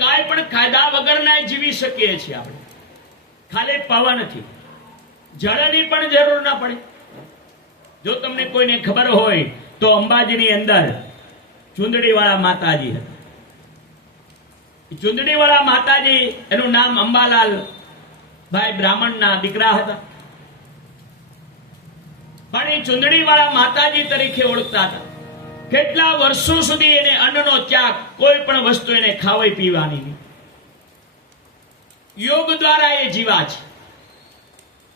કાંઈ પણ ખાધા વગરના જીવી શકીએ છીએ આપણે. ખાલી પવનથી, જળની પણ જરૂર ના પડે. જો તમને કોઈને ખબર હોય તો અંબાજીની અંદર ચુંદડીવાળા માતાજી હતા. ચુંદડીવાળા માતાજી, એનું નામ અંબાલાલ ભાઈ બ્રાહ્મણના દીકરા હતા, પણ એ ચુંદડીવાળા માતાજી તરીકે ઓળખતા હતા. કેટલા વર્ષો સુધી એને અન્નનો ત્યાગ, કોઈ પણ વસ્તુ એને ખાવી પીવાની નહીં. યોગ દ્વારા એ જીવા છે.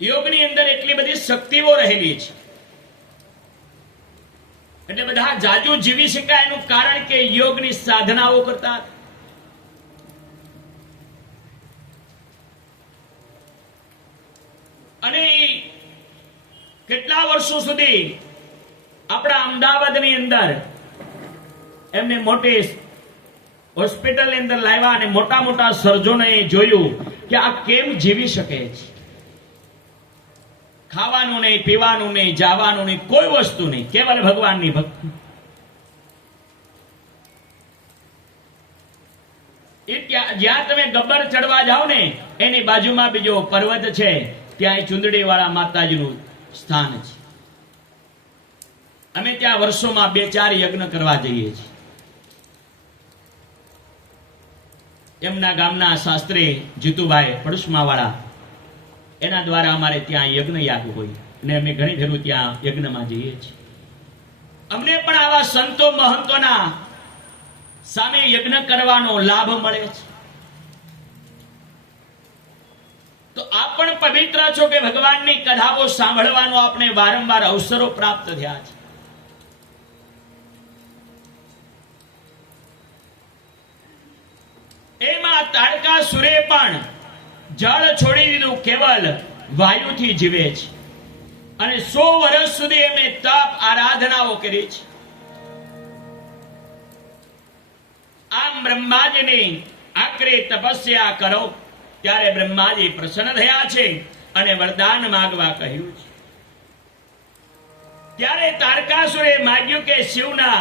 યોગની અંદર એટલી બધી શક્તિઓ રહેલી છે એટલે બધા જાજુ જીવી શકાય. એનું કારણ કે યોગની સાધનાઓ કરતા હતા. અને કેટલા વર્ષો સુધી આપણા અમદાવાદની અંદર એમને મોટી હોસ્પિટલ ની અંદર લાવ્યા અને મોટા મોટા સર્જનોએ જોયું કે આ કેમ જીવી શકે છે. ખાવાનું નહીં, પીવાનું નહીં, જવાનું નહીં, કોઈ વસ્તુ નહીં, કેવલ ભગવાનની ભક્તિ. જ્યાં તમે ગબ્બર ચડવા જાઓ ને એની બાજુમાં બીજો પર્વત છે, ત્યાં ચુંદડીવાળા માતાજીનું સ્થાન છે. અમે ત્યાં વર્ષોમાં 2-4 યજ્ઞ કરવા જઈએ છીએ. એમના ગામના શાસ્ત્રી જીતુભાઈ પડુસમાવાળા, એના દ્વારા અમારે ત્યાં યજ્ઞ યાગ હોય અને અમે ઘણી ફેરું ત્યાં યજ્ઞમાં જઈએ છીએ. અમને પણ આવા સંતો મહંતોના સામે યજ્ઞ કરવાનો લાભ મળે છે. તો આપ પણ પવિત્ર છો કે ભગવાનની કથાઓ સાંભળવાનો આપણે વારંવાર અવસરો પ્રાપ્ત થયા છે. એમાં તારકાસુરે પણ જળ છોડી દીધું, કેવલ વાયુથી જીવે છે અને 100 વર્ષ સુધી એમણે તપ આરાધનાઓ કરી છે. આમ બ્રહ્માજીની આકરે તપસ્યા કરો ત્યારે બ્રહ્માજી પ્રસન્ન થયા છે અને વરદાન માંગવા કહ્યું છે. ત્યારે તારકાસુરે માગ્યું કે શિવના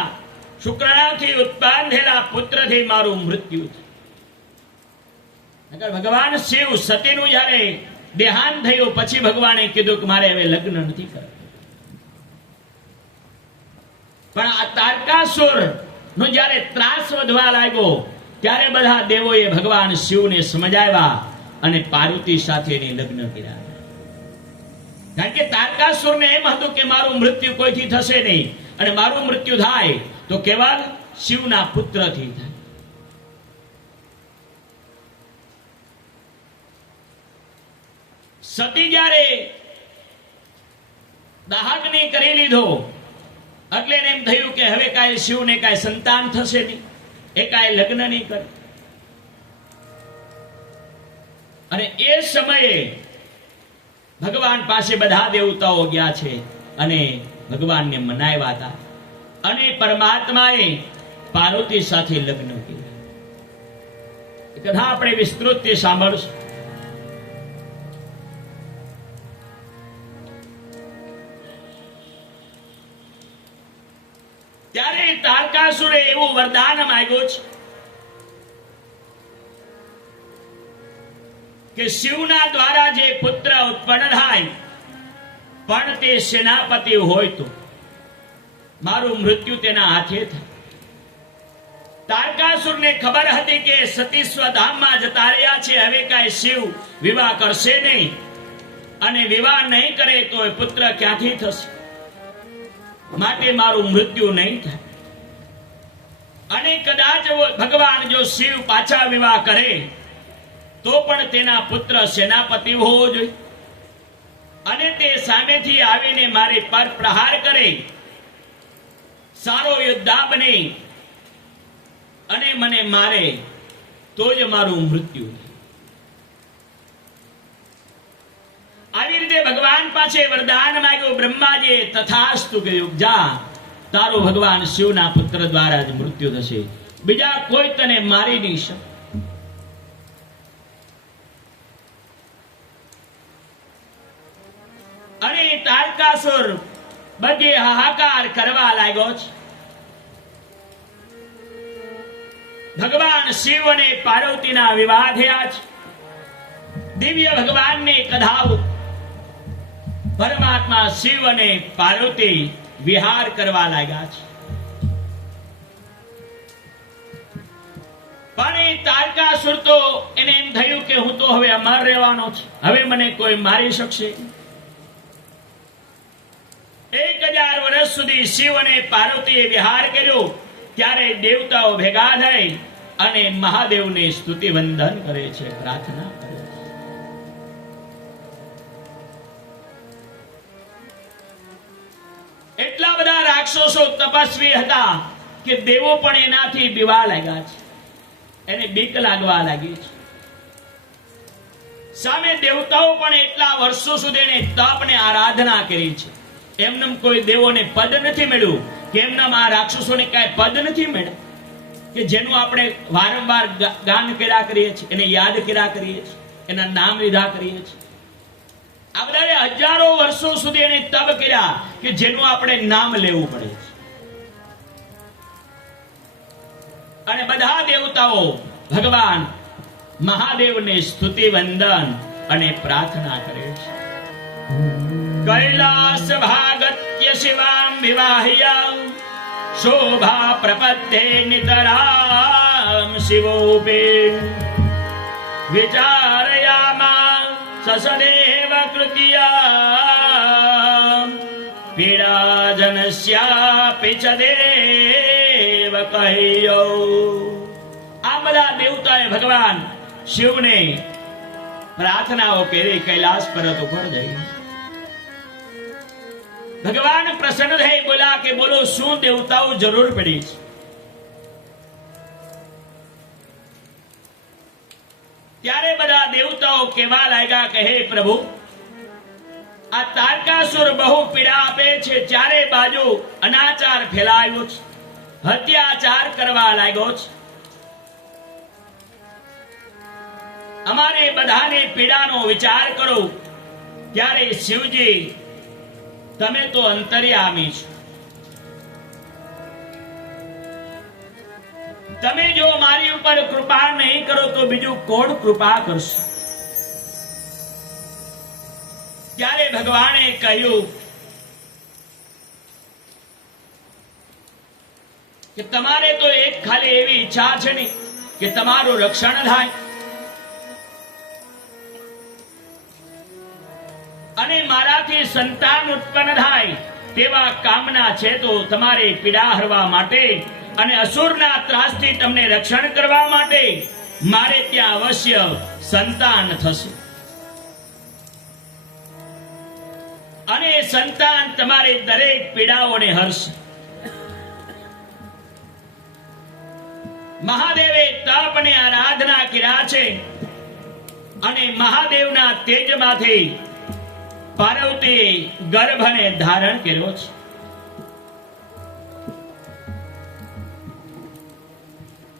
શુક્રનાથી ઉત્પન્ન થયેલા પુત્રથી મારું મૃત્યુ છે. ભગવાન શિવ સતીનું જયારે દેહાંત થયું પછી ભગવાને કીધું કે મારે હવે લગ્ન નથી કરવા. પણ આ તારકાસુર નો જયારે ત્રાસ વધવા લાગ્યો ત્યારે બધા દેવોએ ભગવાન શિવને સમજાવ્યા અને પાર્વતી સાથે લગ્ન કર્યા. કારણ કે તારકાસુરને એમ હતું કે મારું મૃત્યુ કોઈથી થશે નહીં અને મારું મૃત્યુ થાય તો કેવલ શિવના પુત્રથી થાય. સતી જયારે દાહગ્નિ કરી લીધો એટલે એમ થયું કે હવે કાંઈ શિવને કાંઈ સંતાન થશે નહીં, એ કાંઈ લગ્ન નહીં કરે. અને એ સમયે ભગવાન પાસે બધા દેવતાઓ ગયા છે અને ભગવાનને મનાવ્યા હતા અને પરમાત્માએ પાર્વતી સાથે લગ્ન કર્યા. એ કથા આપણે વિસ્તૃત સાંભળશું. ત્યારે તારકાસુરે એવું વરદાન માંગ્યું છે કે શિવના દ્વારા જે પુત્ર ઉત્પન્ન થાય પણ તે સેનાપતિ હોય તો મારું મૃત્યુ તેના હાથે થાય. તારકાસુરને ખબર હતી કે સતી સ્વધામમાં જતા રહ્યા છે, હવે કાંઈ શિવ વિવાહ કરશે નહીં અને વિવાહ નહીં કરે તો એ પુત્ર ક્યાંથી થશે, માટે મારું મૃત્યુ નહીં થાય. અને કદાચ ભગવાન જો શિવ પાછા વિવાહ કરે તો પણ તેના પુત્ર સેનાપતિ હોવો જોઈએ અને તે સામેથી આવીને મારી પર પ્રહાર કરે, સારો યોદ્ધા બને અને મને મારે તો જ મારું મૃત્યુ થાય. આવી રીતે ભગવાન પાસે વરદાન માંગ્યું. બ્રહ્માજીએ તથાસ્તુ કહ્યું, જા, તારું ભગવાન શિવના પુત્ર દ્વારા જ મૃત્યુ થશે, બીજા કોઈ તને મારી નહીં શકે. અને તારકાસુર બધે હાહાકાર કરવા લાગ્યો છે. ભગવાન શિવ અને પાર્વતીના વિવાહ થયા છે. દિવ્ય ભગવાનને કધાવ પરમાત્મા શિવ અને પાર્વતી વિહાર કરવા લાગ્યા છે. પણ એ તારકાસુર તો એને એમ થયું કે હું તો હવે અમર રહેવાનો છું, હવે મને કોઈ મારી શકશે. 1000 વર્ષ સુધી શિવ અને પાર્વતીએ વિહાર કર્યો. ત્યારે દેવતાઓ ભેગા થઈ અને મહાદેવને સ્તુતિ વંદન કરે છે, પ્રાર્થના કરે છે. એટલા બધા રાક્ષસો તપસ્વી હતા કે દેવો પણ એનાથી બીવા લાગ્યા છે, એને બીક લાગવા લાગી છે. સામે દેવતાઓ પણ એટલા વર્ષો સુધી એને તપ ને આરાધના કરી છે. એમનેમ કોઈ દેવોને પદ નથી મળ્યું કે એમનામ આ રાક્ષસોને કાંઈ પદ નથી મળ્યા કે જેનું આપણે વારંવાર ગાન કર્યા કરીએ છીએ, એને યાદ કર્યા કરીએ છીએ, એના નામ લીધા કરીએ છીએ. આ બધા હજારો વર્ષો સુધી એને તપ કર્યા કે જેનું આપણે નામ લેવું પડે છે. અને બધા દેવતાઓ ભગવાન મહાદેવને સ્તુતિ વંદન અને પ્રાર્થના કરે છે. કૈલાસ ભાગત્ય શિવામ વિવાહ્ય શોભા પ્રપદ્યે નિતરામ શિવોપે વિચારયામા સસદેવ કૃત્યા પીડા જનસ્યાપિ ચ દેવ કહ્યો. આ બધા દેવતાએ ભગવાન શિવને પ્રાર્થનાઓ કરી કૈલાસ પર્વત ઉપર જઈ. ભગવાન પ્રસન્ન થઈ બોલા કે બોલો શું દેવતાઓ જરૂર પડી છે. ત્યારે બધા દેવતાઓ કહેવા લાગ્યા કે હે પ્રભુ, આ તારકાસુર બહુ પીડા આપે છે, ચારે બાજુ અનાચાર ફેલાયો છે, અત્યાચાર કરવા લાગ્યો છે. અમારે બધાને પીડાનો વિચાર કરો. ત્યારે શિવજી, તમે તો અંતર્યામી છો, તમે જો મારી ઉપર કૃપા નહીં કરો તો બીજું કોણ કૃપા કરશે? ત્યારે ભગવાને કહ્યું કે તમારે તો એક ખાલી એવી ઈચ્છા છે ને કે તમારું રક્ષણ થાય અને મારાથી સંતાન ઉત્પન્ન થાય તેવા કામના છે. તો તમારે પીડા હરવા માટે અને અસુરના ત્રાસથી તમને રક્ષણ કરવા માટે મારે ત્યાં અવશ્ય સંતાન થશે. અને સંતાન તમારી દરેક પીડાઓને હરશે. મહાદેવે તપ અને આરાધના કર્યા છે અને મહાદેવના તેજમાંથી પાર્વતીએ ગર્ભને ધારણ કર્યો છે.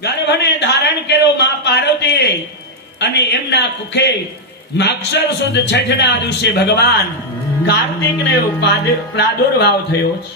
ગર્ભને ધારણ કર્યો મા પાર્વતીએ અને એમના કુખે માગશર સુદ છઠના દિવસે ભગવાન કાર્તિકને પ્રાદુર્ભાવ થયો છે.